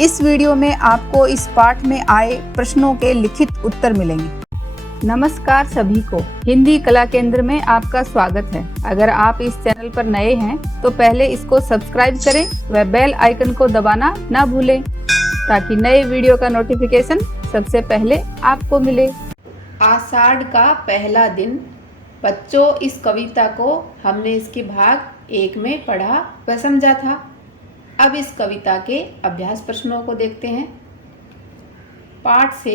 इस वीडियो में आपको इस पाठ में आए प्रश्नों के लिखित उत्तर मिलेंगे। नमस्कार सभी को, हिंदी कला केंद्र में आपका स्वागत है। अगर आप इस चैनल पर नए हैं तो पहले इसको सब्सक्राइब करें व बेल आइकन को दबाना ना भूलें ताकि नए वीडियो का नोटिफिकेशन सबसे पहले आपको मिले। आषाढ़ का पहला दिन। बच्चों, इस कविता को हमने इसके भाग 1 में पढ़ा व समझा था। अब इस कविता के अभ्यास प्रश्नों को देखते हैं। पाठ से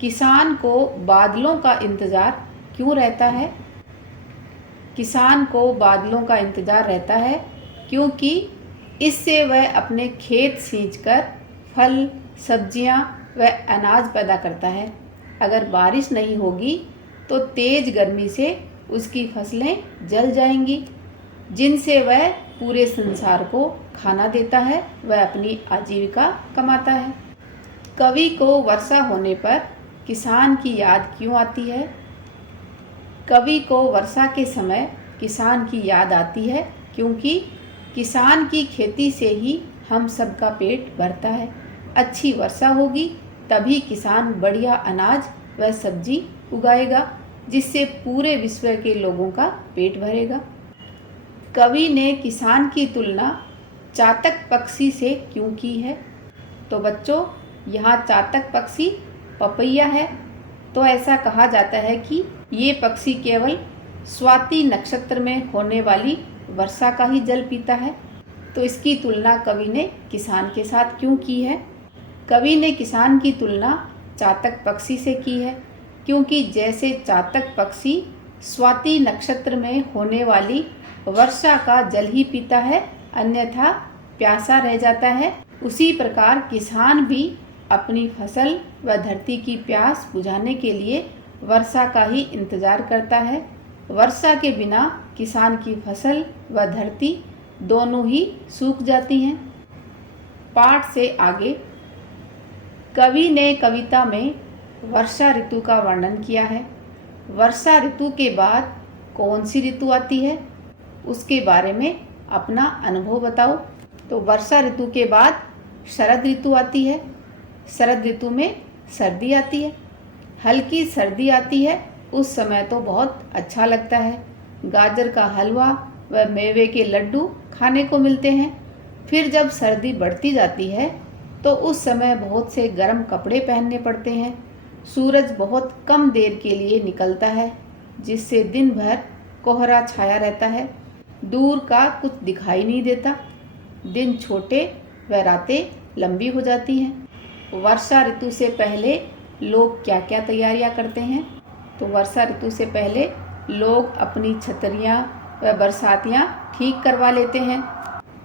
किसान को बादलों का इंतजार क्यों रहता है? किसान को बादलों का इंतजार रहता है क्योंकि इससे वह अपने खेत सींचकर फल, सब्जियां व अनाज पैदा करता है। अगर बारिश नहीं होगी तो तेज गर्मी से उसकी फसलें जल जाएंगी, जिनसे वह पूरे संसार को खाना देता है व अपनी आजीविका कमाता है। कवि को वर्षा होने पर किसान की याद क्यों आती है? कवि को वर्षा के समय किसान की याद आती है क्योंकि किसान की खेती से ही हम सबका पेट भरता है। अच्छी वर्षा होगी तभी किसान बढ़िया अनाज व सब्जी उगाएगा, जिससे पूरे विश्व के लोगों का पेट भरेगा। कवि ने किसान की तुलना चातक पक्षी से क्यों की है? तो बच्चों, यहाँ चातक पक्षी पपैया है, तो ऐसा कहा जाता है कि ये पक्षी केवल स्वाति नक्षत्र में होने वाली वर्षा का ही जल पीता है। तो इसकी तुलना कवि ने किसान के साथ क्यों की है? कवि ने किसान की तुलना चातक पक्षी से की है क्योंकि जैसे चातक पक्षी स्वाति नक्षत्र में होने वाली वर्षा का जल ही पीता है, अन्यथा प्यासा रह जाता है, उसी प्रकार किसान भी अपनी फसल व धरती की प्यास बुझाने के लिए वर्षा का ही इंतजार करता है। वर्षा के बिना किसान की फसल व धरती दोनों ही सूख जाती हैं। पाठ से आगे। कवि ने कविता में वर्षा ऋतु का वर्णन किया है। वर्षा ऋतु के बाद कौन सी ऋतु आती है, उसके बारे में अपना अनुभव बताओ। तो वर्षा ऋतु के बाद शरद ऋतु आती है। शरद ऋतु में सर्दी आती है, हल्की सर्दी आती है। उस समय तो बहुत अच्छा लगता है। गाजर का हलवा व मेवे के लड्डू खाने को मिलते हैं। फिर जब सर्दी बढ़ती जाती है तो उस समय बहुत से गर्म कपड़े पहनने पड़ते हैं। सूरज बहुत कम देर के लिए निकलता है, जिससे दिन भर कोहरा छाया रहता है। दूर का कुछ दिखाई नहीं देता। दिन छोटे व रातें लंबी हो जाती हैं। वर्षा ऋतु से पहले लोग क्या क्या तैयारियां करते हैं? तो वर्षा ऋतु से पहले लोग अपनी छतरियां व बरसातियां ठीक करवा लेते हैं।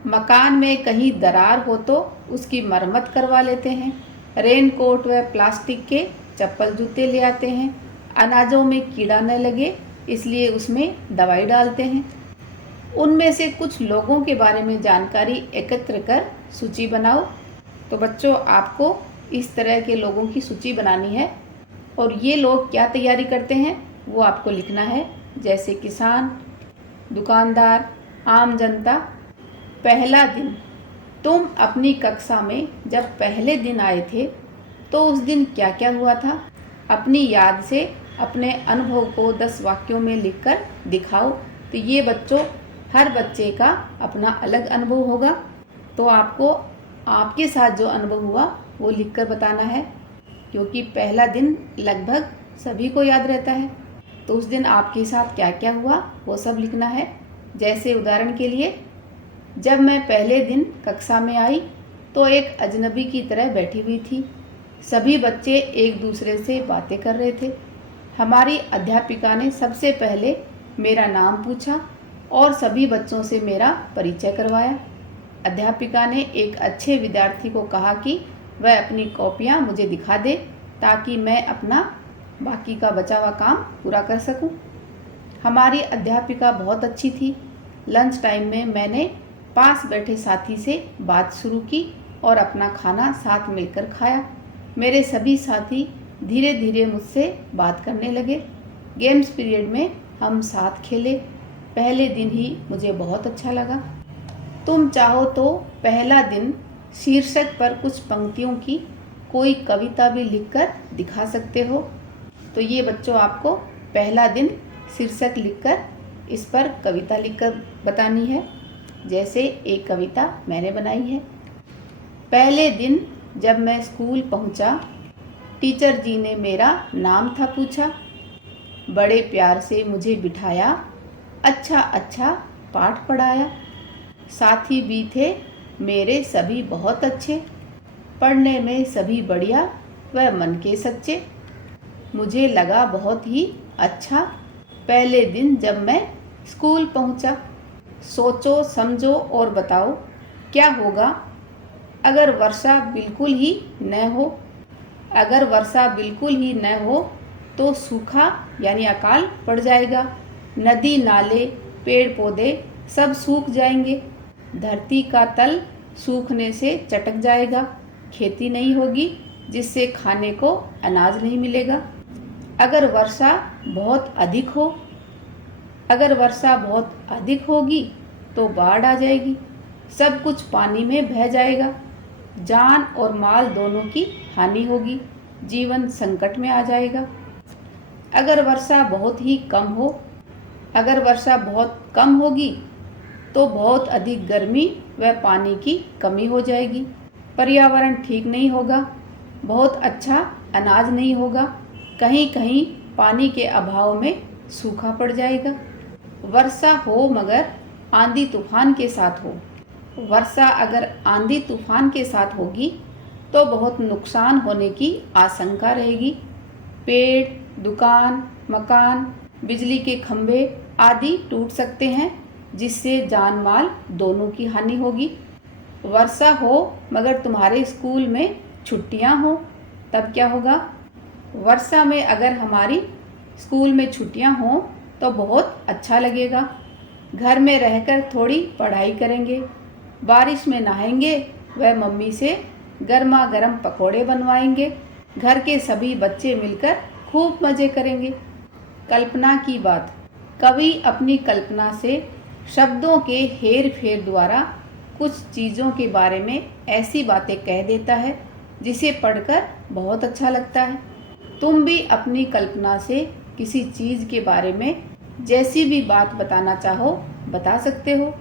मकान में कहीं दरार हो तो उसकी मरम्मत करवा लेते हैं। रेनकोट व प्लास्टिक के चप्पल जूते ले आते हैं। अनाजों में कीड़ा न लगे इसलिए उसमें दवाई डालते हैं। उनमें से कुछ लोगों के बारे में जानकारी एकत्र कर सूची बनाओ। तो बच्चों, आपको इस तरह के लोगों की सूची बनानी है और ये लोग क्या तैयारी करते हैं वो आपको लिखना है, जैसे किसान, दुकानदार, आम जनता। पहला दिन। तुम अपनी कक्षा में जब पहले दिन आए थे तो उस दिन क्या क्या हुआ था? अपनी याद से अपने अनुभव को 10 वाक्यों में लिखकर दिखाओ। तो ये बच्चों, हर बच्चे का अपना अलग अनुभव होगा, तो आपको आपके साथ जो अनुभव हुआ वो लिखकर बताना है, क्योंकि पहला दिन लगभग सभी को याद रहता है। तो उस दिन आपके साथ क्या क्या हुआ वो सब लिखना है। जैसे उदाहरण के लिए, जब मैं पहले दिन कक्षा में आई तो एक अजनबी की तरह बैठी हुई थी। सभी बच्चे एक दूसरे से बातें कर रहे थे। हमारी अध्यापिका ने सबसे पहले मेरा नाम पूछा और सभी बच्चों से मेरा परिचय करवाया। अध्यापिका ने एक अच्छे विद्यार्थी को कहा कि वह अपनी कॉपियाँ मुझे दिखा दे ताकि मैं अपना बाकी का बचा हुआ काम पूरा कर सकूं। हमारी अध्यापिका बहुत अच्छी थी। लंच टाइम में मैंने पास बैठे साथी से बात शुरू की और अपना खाना साथ मिलकर खाया। मेरे सभी साथी धीरे धीरे मुझसे बात करने लगे। गेम्स पीरियड में हम साथ खेले। पहले दिन ही मुझे बहुत अच्छा लगा। तुम चाहो तो पहला दिन शीर्षक पर कुछ पंक्तियों की कोई कविता भी लिखकर दिखा सकते हो। तो ये बच्चों आपको पहला दिन शीर्षक लिखकर इस पर कविता लिखकर बतानी है। जैसे एक कविता मैंने बनाई है। पहले दिन जब मैं स्कूल पहुंचा, टीचर जी ने मेरा नाम था पूछा। बड़े प्यार से मुझे बिठाया, अच्छा अच्छा पाठ पढ़ाया। साथी भी थे मेरे सभी बहुत अच्छे, पढ़ने में सभी बढ़िया व मन के सच्चे। मुझे लगा बहुत ही अच्छा पहले दिन जब मैं स्कूल पहुंचा। सोचो समझो और बताओ क्या होगा अगर वर्षा बिल्कुल ही न हो। अगर वर्षा बिल्कुल ही न हो तो सूखा यानी अकाल पड़ जाएगा। नदी नाले पेड़ पौधे सब सूख जाएंगे। धरती का तल सूखने से चटक जाएगा। खेती नहीं होगी जिससे खाने को अनाज नहीं मिलेगा। अगर वर्षा बहुत अधिक हो, अगर वर्षा बहुत अधिक होगी तो बाढ़ आ जाएगी। सब कुछ पानी में बह जाएगा। जान और माल दोनों की हानि होगी। जीवन संकट में आ जाएगा। अगर वर्षा बहुत ही कम हो, अगर वर्षा बहुत कम होगी तो बहुत अधिक गर्मी व पानी की कमी हो जाएगी। पर्यावरण ठीक नहीं होगा। बहुत अच्छा अनाज नहीं होगा। कहीं कहीं पानी के अभाव में सूखा पड़ जाएगा। वर्षा हो मगर आंधी तूफान के साथ हो। वर्षा अगर आंधी तूफान के साथ होगी तो बहुत नुकसान होने की आशंका रहेगी। पेड़, दुकान, मकान, बिजली के खंभे आदि टूट सकते हैं जिससे जान माल दोनों की हानि होगी। वर्षा हो मगर तुम्हारे स्कूल में छुट्टियां हो तब क्या होगा। वर्षा में अगर हमारी स्कूल में छुट्टियां हो तो बहुत अच्छा लगेगा। घर में रहकर थोड़ी पढ़ाई करेंगे, बारिश में नहाएंगे व मम्मी से गर्मा गर्म पकोड़े बनवाएंगे। घर के सभी बच्चे मिलकर खूब मज़े करेंगे। कल्पना की बात। कवि अपनी कल्पना से शब्दों के हेर फेर द्वारा कुछ चीज़ों के बारे में ऐसी बातें कह देता है जिसे पढ़कर बहुत अच्छा लगता है। तुम भी अपनी कल्पना से किसी चीज़ के बारे में जैसी भी बात बताना चाहो बता सकते हो।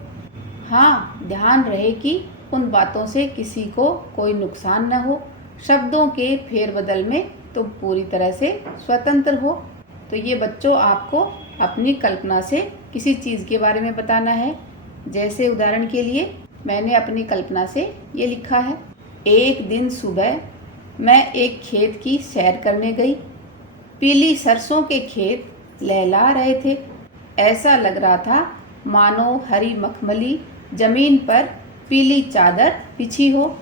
हाँ, ध्यान रहे कि उन बातों से किसी को कोई नुकसान न हो। शब्दों के फेरबदल में तुम पूरी तरह से स्वतंत्र हो। तो ये बच्चों आपको अपनी कल्पना से किसी चीज़ के बारे में बताना है। जैसे उदाहरण के लिए मैंने अपनी कल्पना से ये लिखा है। एक दिन सुबह मैं एक खेत की सैर करने गई। पीली सरसों के खेत लहला रहे थे। ऐसा लग रहा था मानो हरी मखमली जमीन पर पीली चादर बिछी हो।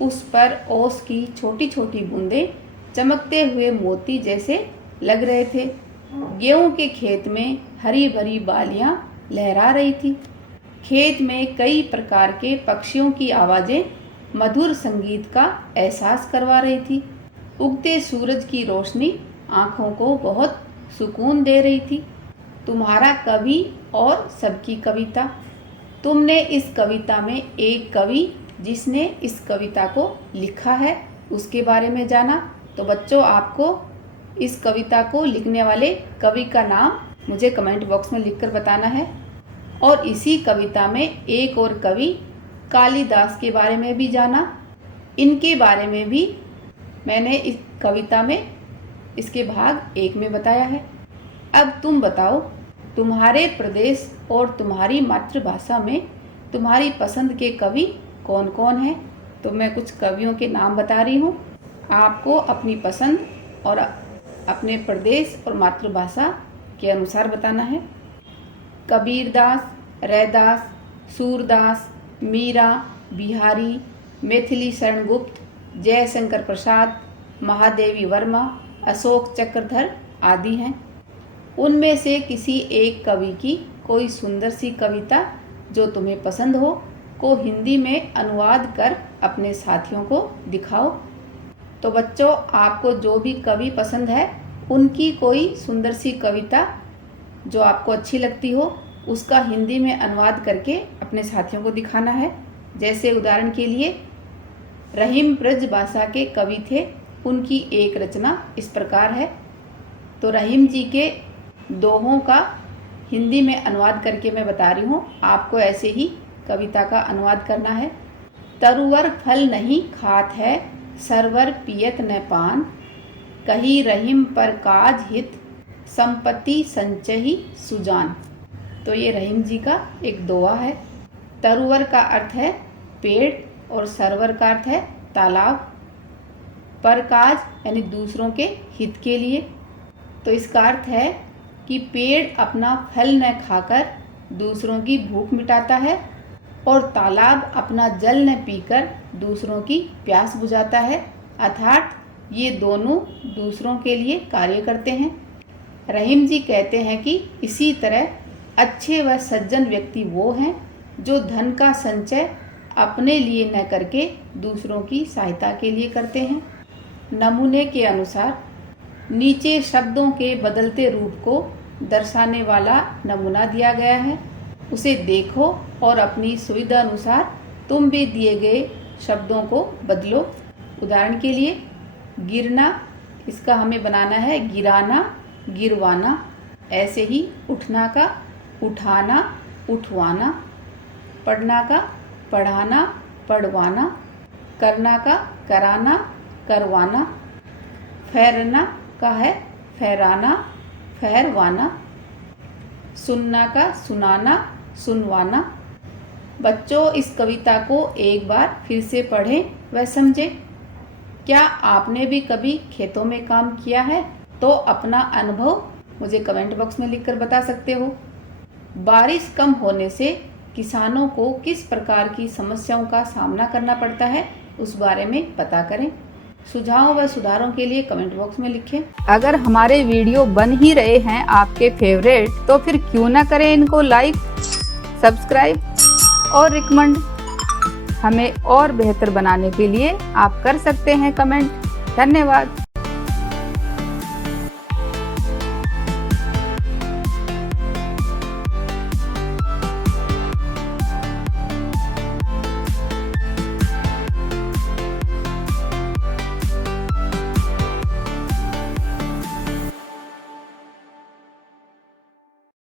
उस पर ओस की छोटी छोटी बूंदें चमकते हुए मोती जैसे लग रहे थे। गेहूं के खेत में हरी भरी बालियां लहरा रही थी। खेत में कई प्रकार के पक्षियों की आवाज़ें मधुर संगीत का एहसास करवा रही थी। उगते सूरज की रोशनी आँखों को बहुत सुकून दे रही थी। तुम्हारा कवि और सबकी कविता। तुमने इस कविता में एक कवि जिसने इस कविता को लिखा है उसके बारे में जाना। तो बच्चों आपको इस कविता को लिखने वाले कवि का नाम मुझे कमेंट बॉक्स में लिखकर बताना है। और इसी कविता में एक और कवि कालिदास के बारे में भी जाना। इनके बारे में भी मैंने इस कविता में इसके भाग 1 में बताया है। अब तुम बताओ तुम्हारे प्रदेश और तुम्हारी मातृभाषा में तुम्हारी पसंद के कवि कौन कौन हैं। तो मैं कुछ कवियों के नाम बता रही हूँ। आपको अपनी पसंद और अपने प्रदेश और मातृभाषा के अनुसार बताना है। कबीरदास, रैदास, सूरदास, मीरा, बिहारी, मैथिली शरण गुप्त, जयशंकर प्रसाद, महादेवी वर्मा, अशोक चक्रधर आदि हैं। उनमें से किसी एक कवि की कोई सुंदर सी कविता जो तुम्हें पसंद हो को हिंदी में अनुवाद कर अपने साथियों को दिखाओ। तो बच्चों आपको जो भी कवि पसंद है उनकी कोई सुंदर सी कविता जो आपको अच्छी लगती हो उसका हिंदी में अनुवाद करके अपने साथियों को दिखाना है। जैसे उदाहरण के लिए रहीम ब्रजभाषा के कवि थे। उनकी एक रचना इस प्रकार है। तो रहीम जी के दोहों का हिंदी में अनुवाद करके मैं बता रही हूँ। आपको ऐसे ही कविता का अनुवाद करना है। तरुवर फल नहीं खात है, सरवर पियत न पान, कही रहीम पर काज हित, संपत्ति संचही सुजान। तो ये रहीम जी का एक दोहा है। तरुवर का अर्थ है पेड़ और सरवर का अर्थ है तालाब। परकाज यानी दूसरों के हित के लिए। तो इसका अर्थ है कि पेड़ अपना फल न खाकर दूसरों की भूख मिटाता है और तालाब अपना जल न पीकर दूसरों की प्यास बुझाता है। अर्थात ये दोनों दूसरों के लिए कार्य करते हैं। रहीम जी कहते हैं कि इसी तरह अच्छे व सज्जन व्यक्ति वो हैं जो धन का संचय अपने लिए न करके दूसरों की सहायता के लिए करते हैं। नमूने के अनुसार नीचे शब्दों के बदलते रूप को दर्शाने वाला नमूना दिया गया है। उसे देखो और अपनी सुविधा अनुसार तुम भी दिए गए शब्दों को बदलो। उदाहरण के लिए गिरना, इसका हमें बनाना है गिराना, गिरवाना। ऐसे ही उठना का उठाना, उठवाना। पढ़ना का पढ़ाना, पढ़वाना। करना का कराना, करवाना। फहरना का है फहराना, फहरवाना। सुनना का सुनाना, सुनवाना। बच्चों, इस कविता को एक बार फिर से पढ़ें व समझें। क्या आपने भी कभी खेतों में काम किया है? तो अपना अनुभव मुझे कमेंट बॉक्स में लिखकर बता सकते हो। बारिश कम होने से किसानों को किस प्रकार की समस्याओं का सामना करना पड़ता है, उस बारे में पता करें। सुझाव व सुधारों के लिए कमेंट बॉक्स में लिखें। अगर हमारे वीडियो बन ही रहे हैं आपके फेवरेट, तो फिर क्यों ना करें इनको लाइक, सब्सक्राइब और रिकमेंड। हमें और बेहतर बनाने के लिए आप कर सकते हैं कमेंट। धन्यवाद।